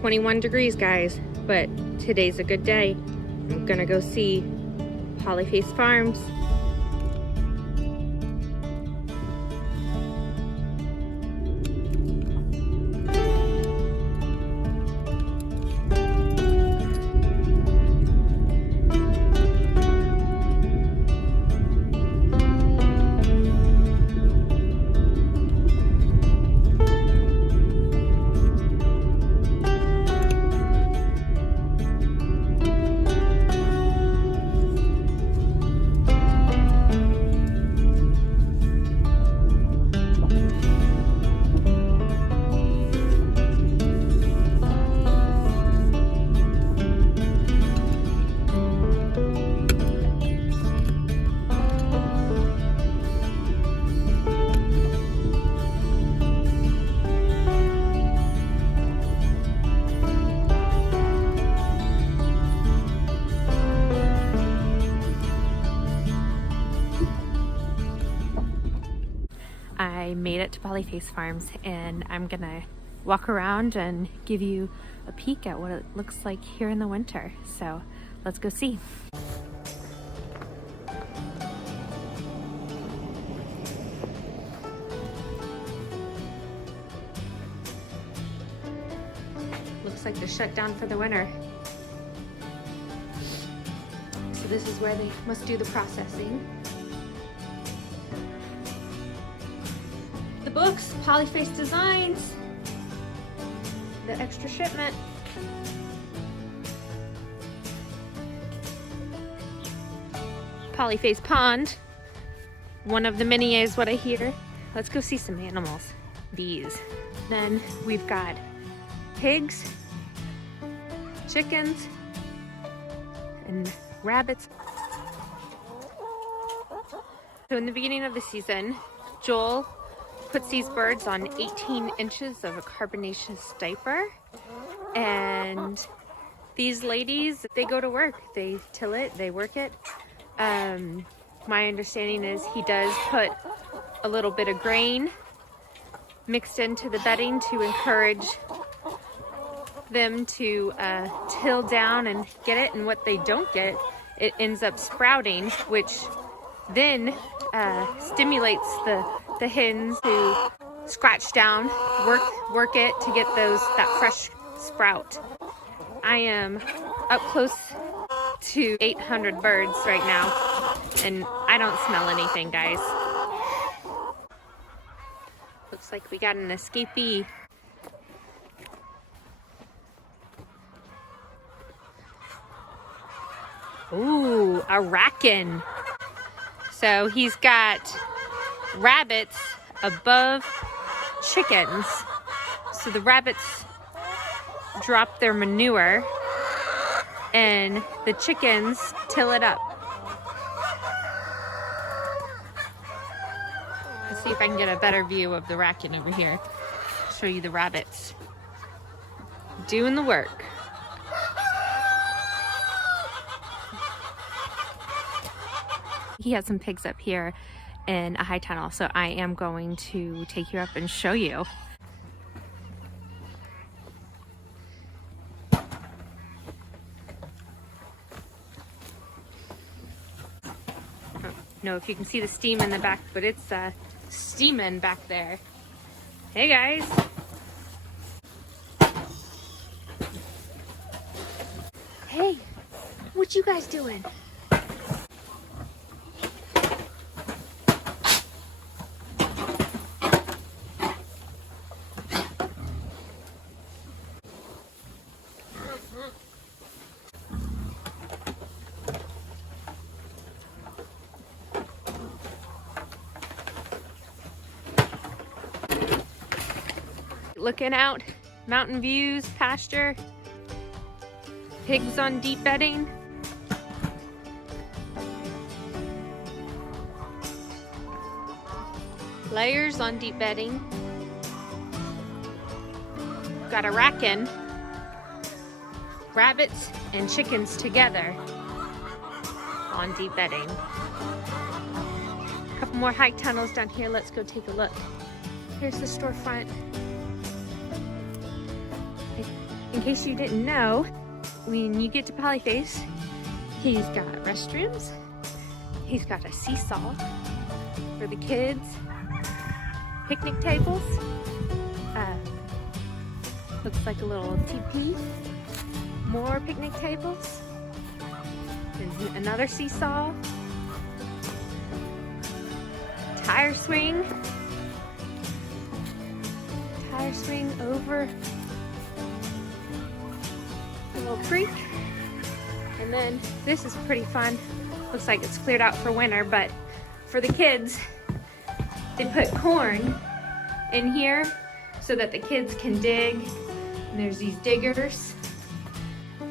21 degrees, guys, but today's a good day. I'm gonna go see Polyface Farms. I made it to Polyface Farms and I'm gonna walk around and give you a peek at what it looks like here in the winter. So let's go see. Looks like they're shut down for the winter. So this is where they must do the processing. The books, Polyface Designs, the extra shipment. Polyface Pond, one of the many is what I hear. Let's go see some animals. Bees. Then we've got pigs, chickens, and rabbits. So in the beginning of the season, Joel puts these birds on 18 inches of a carbonaceous diaper, and these ladies, they go to work. They till it, they work it. My understanding is he does put a little bit of grain mixed into the bedding to encourage them to till down and get it, and what they don't get, it ends up sprouting, which then stimulates the hens to scratch down, work it to get that fresh sprout. I am up close to 800 birds right now, and I don't smell anything, guys. Looks like we got an escapee. Ooh, a Raken. So he's got rabbits above chickens. So the rabbits drop their manure and the chickens till it up. Let's see if I can get a better view of the Raken over here. Show you the rabbits doing the work. He has some pigs up here in a high tunnel, so I am going to take you up and show you. I don't know if you can see the steam in the back, but it's steaming back there. Hey guys! Hey, what you guys doing? Looking out, mountain views, pasture, pigs on deep bedding. Layers on deep bedding. Got a Raken, rabbits and chickens together on deep bedding. A couple more high tunnels down here. Let's go take a look. Here's the storefront. I in case you didn't know, when you get to Polyface, he's got restrooms, he's got a seesaw for the kids, picnic tables, looks like a little teepee, more picnic tables, there's another seesaw, tire swing over a little creek. And then this is pretty fun. Looks like it's cleared out for winter, but for the kids, they put corn in here so that the kids can dig. And there's these diggers.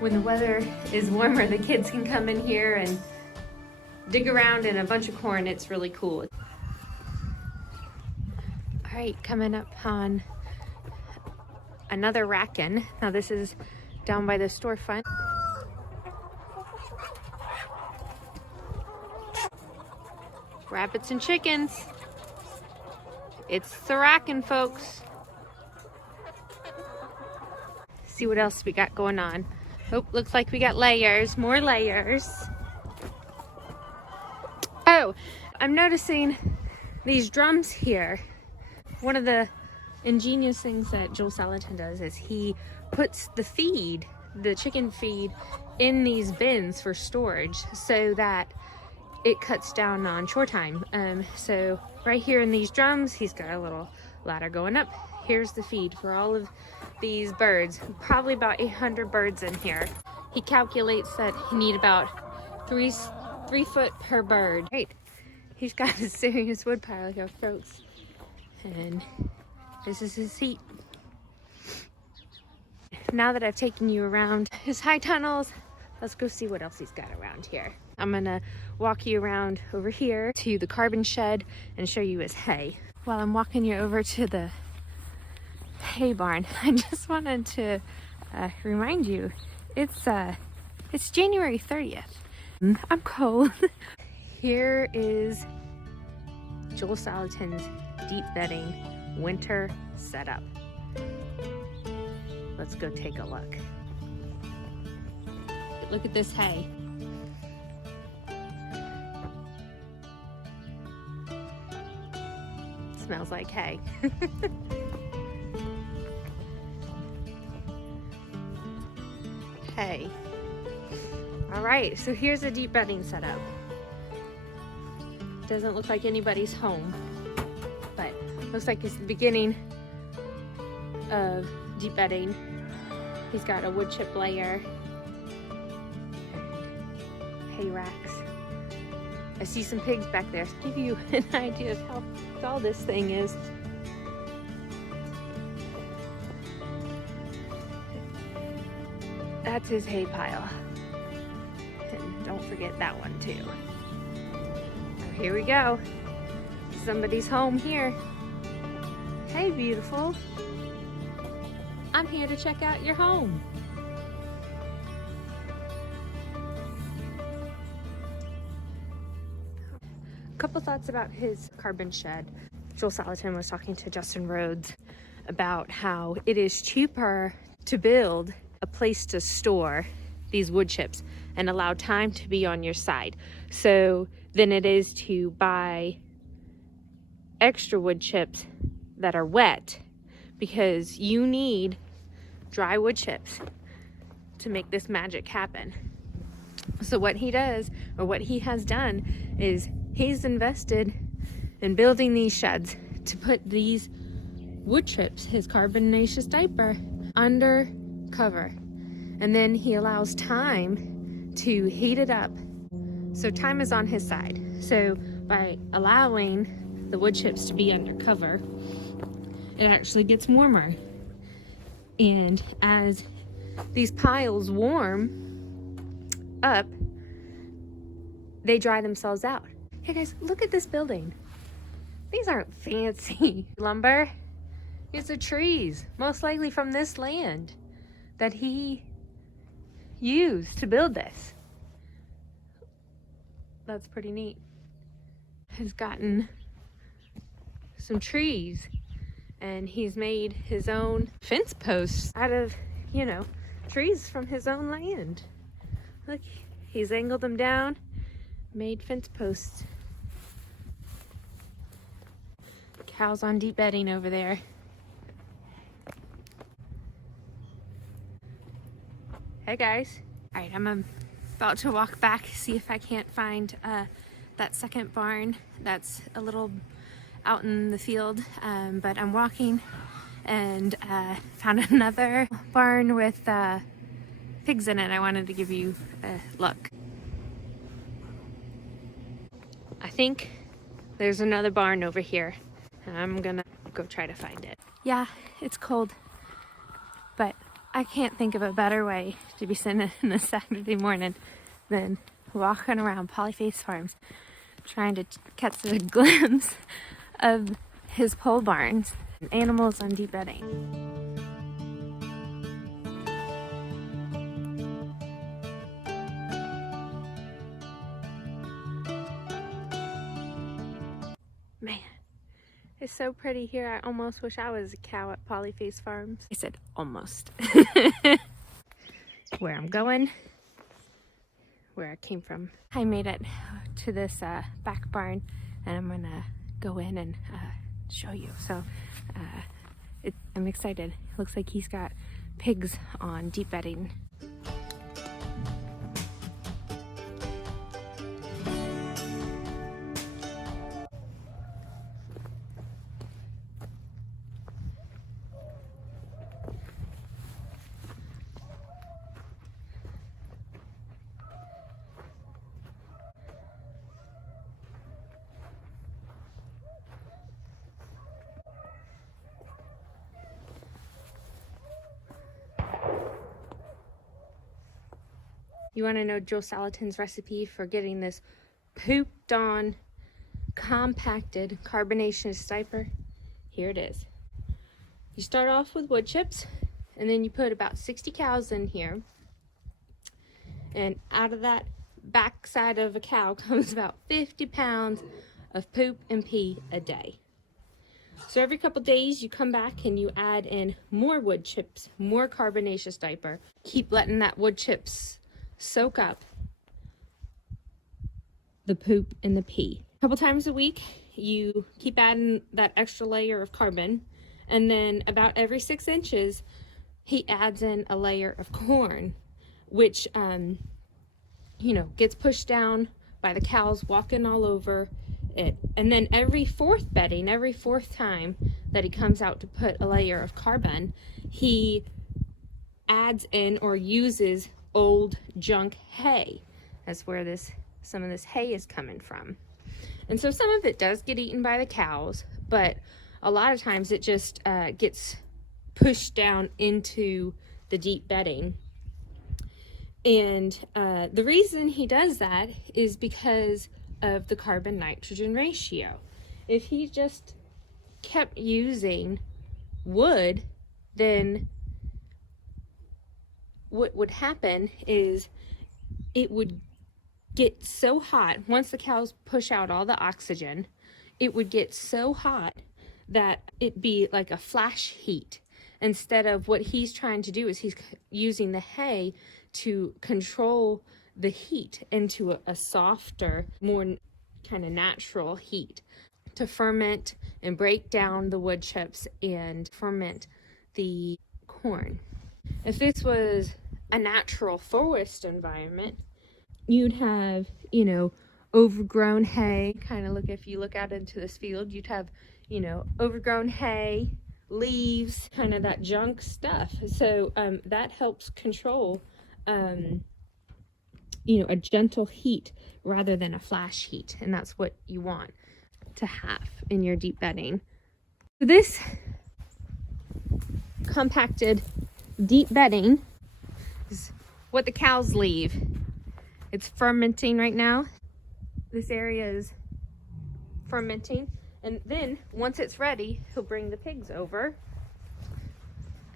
When the weather is warmer, the kids can come in here and dig around in a bunch of corn. It's really cool. All right, coming up on another Raken. Now this is down by the storefront. Rabbits and chickens. It's the Raken, folks. See what else we got going on. Oh, looks like we got layers, more layers. Oh, I'm noticing these drums here. One of the ingenious things that Joel Salatin does is he puts the feed, the chicken feed, in these bins for storage so that it cuts down on chore time. So right here in these drums, he's got a little ladder going up. Here's the feed for all of these birds, probably about 800 birds in here. He calculates that he need about 3 foot per bird. Right, he's got a serious wood pile here, folks. And this is his seat. Now that I've taken you around his high tunnels, let's go see what else he's got around here. I'm gonna walk you around over here to the carbon shed and show you his hay. While I'm walking you over to the hay barn, I just wanted to remind you, it's January 30th. I'm cold. Here is Joel Salatin's deep bedding winter setup. Let's go take a look. Look at this hay. Smells like hay. Hay. All right, so here's a deep bedding setup. Doesn't look like anybody's home, but looks like it's the beginning of deep bedding. He's got a wood chip layer, hay racks. I see some pigs back there to give you an idea of how tall this thing is. That's his hay pile. And don't forget that one too. So here we go. Somebody's home here. Hey, beautiful. I'm here to check out your home. A couple thoughts about his carbon shed. Joel Salatin was talking to Justin Rhodes about how it is cheaper to build a place to store these wood chips and allow time to be on your side, so than it is to buy extra wood chips that are wet, because you need dry wood chips to make this magic happen. So what he does, or what he has done, is he's invested in building these sheds to put these wood chips, his carbonaceous diaper, under cover, and then he allows time to heat it up, so time is on his side. So by allowing the wood chips to be under cover, it actually gets warmer, and as these piles warm up, they dry themselves out. Hey guys, look at this building. These aren't fancy lumber. These are trees, most likely from this land that he used to build this. That's pretty neat. He's gotten some trees and he's made his own fence posts out of, you know, trees from his own land. Look, he's angled them down, made fence posts. Cows on deep bedding over there. Hey guys. All right, I'm about to walk back, see if I can't find that second barn that's a little out in the field, but I'm walking and found another barn with pigs in it. I wanted to give you a look. I think there's another barn over here. I'm gonna go try to find it. Yeah, it's cold, but I can't think of a better way to be sitting in a Saturday morning than walking around Polyface Farms trying to catch a glimpse of his pole barns and animals on deep bedding. Man, it's so pretty here. I almost wish I was a cow at Polyface Farms. I said almost. Where I'm going, where I came from. I made it to this back barn, and I'm gonna go in and show you. So I'm excited. Looks like he's got pigs on deep bedding. You want to know Joel Salatin's recipe for getting this pooped on, compacted carbonaceous diaper? Here it is. You start off with wood chips, and then you put about 60 cows in here. And out of that backside of a cow comes about 50 pounds of poop and pee a day. So every couple days you come back and you add in more wood chips, more carbonaceous diaper. Keep letting that wood chips soak up the poop and the pee. A couple times a week, you keep adding that extra layer of carbon, and then about every 6 inches, he adds in a layer of corn, which, gets pushed down by the cows walking all over it. And then every fourth bedding, every fourth time that he comes out to put a layer of carbon, he adds in or uses old junk hay. That's where some of this hay is coming from. And so some of it does get eaten by the cows, but a lot of times it just gets pushed down into the deep bedding. And the reason he does that is because of the carbon nitrogen ratio. If he just kept using wood, then what would happen is it would get so hot. Once the cows push out all the oxygen, it would get so hot that it'd be like a flash heat. Instead of what he's trying to do is he's using the hay to control the heat into a softer, more kind of natural heat to ferment and break down the wood chips and ferment the corn. If this was a natural forest environment, you'd have, overgrown hay. If you look out into this field, you'd have, overgrown hay, leaves, kind of that junk stuff. So that helps control, a gentle heat rather than a flash heat. And that's what you want to have in your deep bedding. This compacted deep bedding is what the cows leave. It's fermenting right now. This area is fermenting, and then once it's ready, he'll bring the pigs over.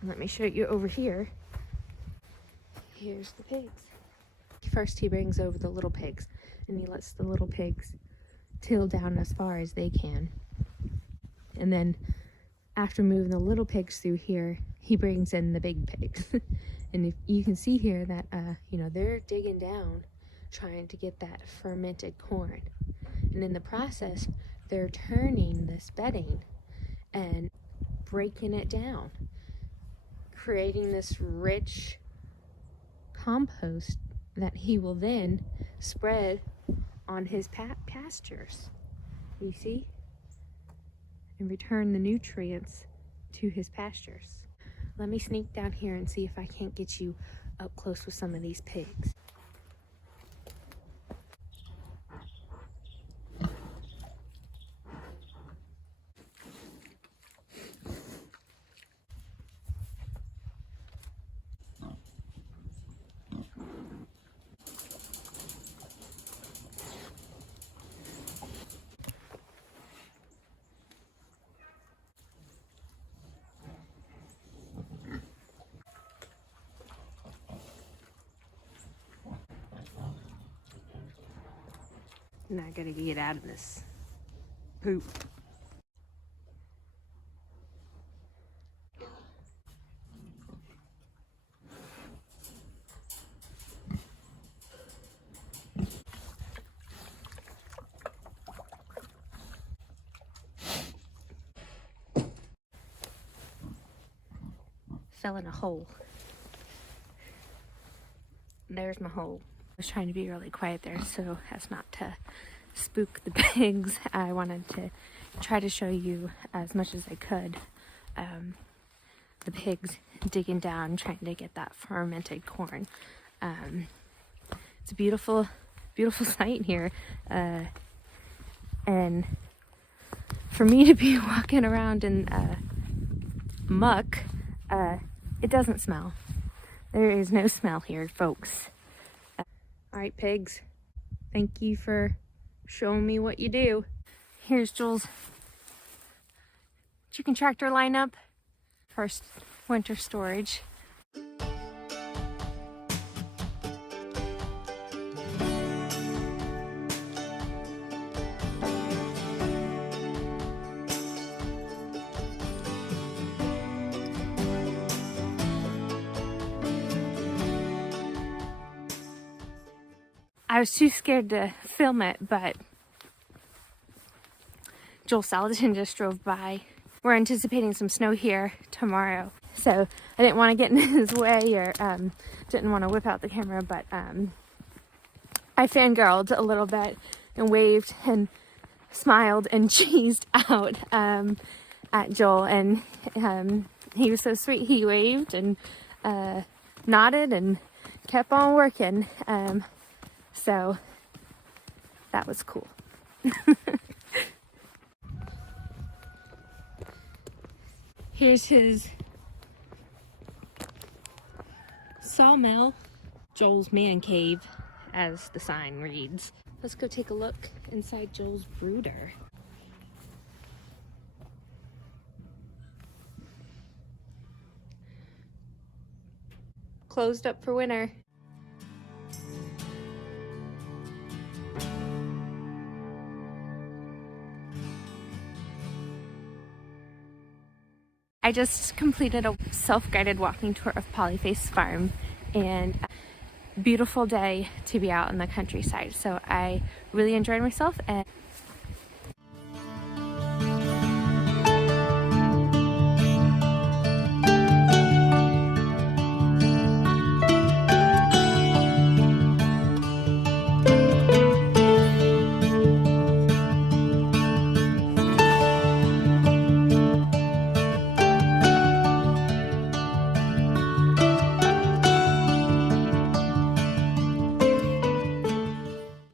And let me show you over here. Here's the pigs. First he brings over the little pigs, and he lets the little pigs till down as far as they can. And then after moving the little pigs through here, he brings in the big pigs. And if you can see here that, you know, they're digging down trying to get that fermented corn. And in the process, they're turning this bedding and breaking it down, creating this rich compost that he will then spread on his pastures. You see? And return the nutrients to his pastures. Let me sneak down here and see if I can't get you up close with some of these pigs. Now I gotta get out of this poop. Fell in a hole. There's my hole. I was trying to be really quiet there so as not to spook the pigs. I wanted to try to show you as much as I could the pigs digging down trying to get that fermented corn. It's a beautiful sight here, and for me to be walking around in muck, it doesn't smell. There is no smell here, folks. Alright, pigs, thank you for showing me what you do. Here's Joel's chicken tractor lineup. First winter storage. I was too scared to film it, but Joel Salatin just drove by. We're anticipating some snow here tomorrow, so I didn't want to get in his way or didn't want to whip out the camera, but I fangirled a little bit and waved and smiled and cheesed out at Joel, and he was so sweet. He waved and nodded and kept on working. So that was cool. Here's his sawmill, Joel's man cave, as the sign reads. Let's go take a look inside Joel's brooder. Closed up for winter. I just completed a self-guided walking tour of Polyface Farm, and beautiful day to be out in the countryside. So I really enjoyed myself, and